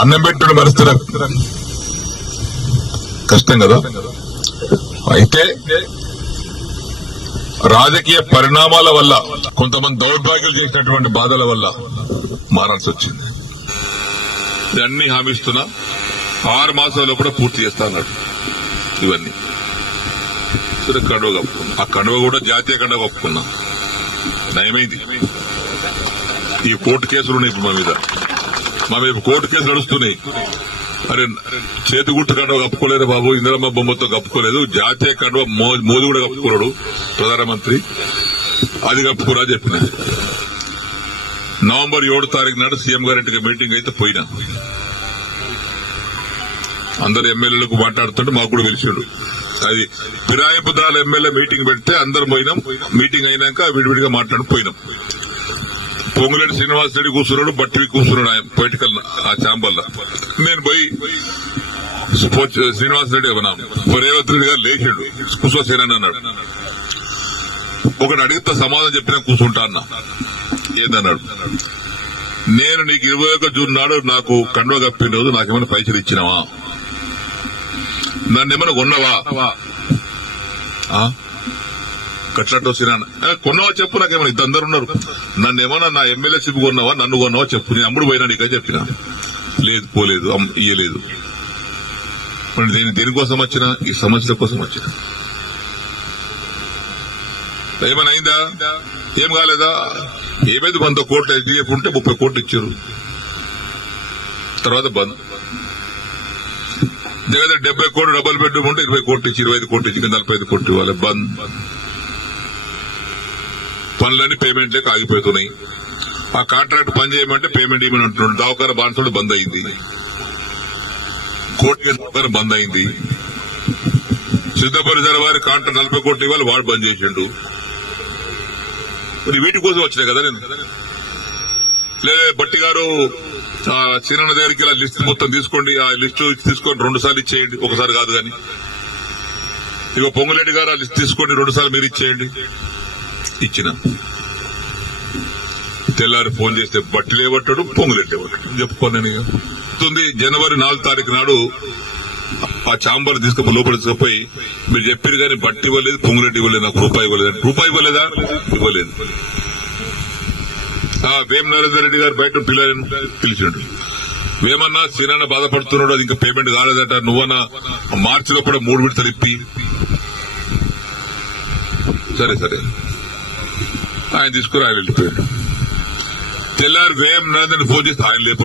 అన్నం పెట్టుడు పరిస్థితి కష్టం కదా. అయితే రాజకీయ పరిణామాల వల్ల కొంతమంది దౌర్భాగ్యాలు చేసినటువంటి బాధల వల్ల మారాల్సి వచ్చింది. ఇవన్నీ హామీస్తున్నా 6 మాసాల్లో కూడా పూర్తి చేస్తా అన్నాడు. ఇవన్నీ కండువ కప్పుకున్నా. ఆ కండువ కూడా జాతీయ కండువ కప్పుకున్నా. నయమైంది. ఈ కోర్టు కేసులు ఉన్నాయి మా మీద కోర్టు కేసులు నడుస్తున్నాయి. అరే చేతి గుర్తు కండువ కప్పుకోలేదు బాబు, ఇందిరమ్మ బొమ్మతో కప్పుకోలేదు, జాతీయ కండువ మోదీ కూడా కప్పుకున్నాడు ప్రధానమంత్రి, అది కప్పుకోరా చెప్పిన. నవంబర్ 7 తారీఖు నాడు సీఎం గారింటికి మీటింగ్ అయితే పోయినా. అందరు ఎమ్మెల్యేలకు మాట్లాడుతుంటే మాకు కూడా తెలిసాడు. అది ఫిరాయింపుదారుల ఎమ్మెల్యే మీటింగ్ పెడితే అందరు పోయినాం. మీటింగ్ అయినాక విడివిడిగా మాట్లాడి పోయినాం. పొంగులేటి శ్రీనివాస్ రెడ్డి కూర్చున్నాడు, బట్టి కూర్చున్నాడు ఆయన పొలిటికల్ ఆ ఛాంబర్ లో. నేను పోయి శ్రీనివాస్ రెడ్డి రేవంత్ రెడ్డి గారు లేచాడు, కూర్చోసేనని అన్నాడు. ఒకటి అడిగితే సమాధానం చెప్పినా కూర్చుంటా అన్నా. ఏందన్నాడు, నేను నీకు 21 జూన్ నాడు నాకు కండువ కప్పిన రోజు నాకేమైనా పైసలు ఇచ్చినావా, నన్ను ఏమైనా కొన్నావా, కట్లట్టు సినా కొన్నావా చెప్పు, నాకేమైనా ఇద్దరు ఉన్నారు, నన్ను ఏమన్నా నా ఎమ్మెల్యేషిప్ కొన్నావా, నన్ను కొన్నావా చెప్పు, నేను అమ్ముడు పోయినా నీకే చెప్పినా. లేదు పోలేదు, ఇయ్యలేదు. మరి దేనికోసం వచ్చినా, ఈ సమస్యల కోసం వచ్చిన. ఏమైనా అయిందా, ఏం కాలేదా, ఏమైంది, 100 కోట్లు ఎస్డీఎఫ్ ఉంటే 30 కోట్లు ఇచ్చారు. తర్వాత బంద్. దగ్గర 70 కోట్లు డబుల్ బెడ్రూమ్ ఉంటే 20 కోట్లు ఇచ్చి, 25 కోట్లు ఇచ్చి, 45 కోట్లు ఇవ్వాలి. బంద్. పనులన్నీ పేమెంట్ లేక ఆగిపోతున్నాయి. ఆ కాంట్రాక్ట్ పని చేయమంటే పేమెంట్ ఇవ్వమని అంటున్నాడు. దవాఖాన బాన్సుడు బంద్ అయింది, కోర్టు దవాఖాన బంద్ అయింది. సిద్ధపరిసర వారి కాంట్రాక్ట్ 40 కోట్లు ఇవ్వాలి, వాడు బంద్ చేసిండు. మరి వీటి కోసం వచ్చినాయి కదా నేను. లేదా బట్టి గారు సీనన్న దగ్గరికి ఇలా లిస్ట్ మొత్తం తీసుకోండి, ఆ లిస్టు తీసుకొని 2 సార్లు ఇచ్చేయండి, ఒకసారి కాదు కానీ. ఇక పొంగులేటి గారు ఆ లిస్ట్ తీసుకోండి, 2 సార్లు మీరు ఇచ్చేయండి. ఇచ్చిన తెల్లారి ఫోన్ చేస్తే బట్టి లేవట్టాడు, పొంగులేటి లేవట్టాడు చెప్పుకోండి. జనవరి 4 తారీఖు నాడు ఆ ఛాంబర్ తీసుకుపోయి లోపల తీసుకుపోయి, మీరు చెప్పారు కానీ బట్టి ఇవ్వలేదు, పొంగులేటి ఇవ్వలేదు, నాకు రూపాయి ఇవ్వలేదు. రూపాయి ఇవ్వలేదా, ఇవ్వలేదు. వేం నరేందర్ రెడ్డి గారు బయట పిల్లలను పిలిచాడు. వేమన్నా సీనన్న బాధపడుతున్నాడు, అది ఇంకా పేమెంట్ కాలేదట, నువ్వన్నా మార్చిలో కూడా 3 విడతలు ఇప్పి. సరే ఆయన తీసుకుని ఆయన వెళ్ళిపోయాడు. తెల్లారి వేం నరేందర్ ఫోన్ చేస్తే ఆయన లేపు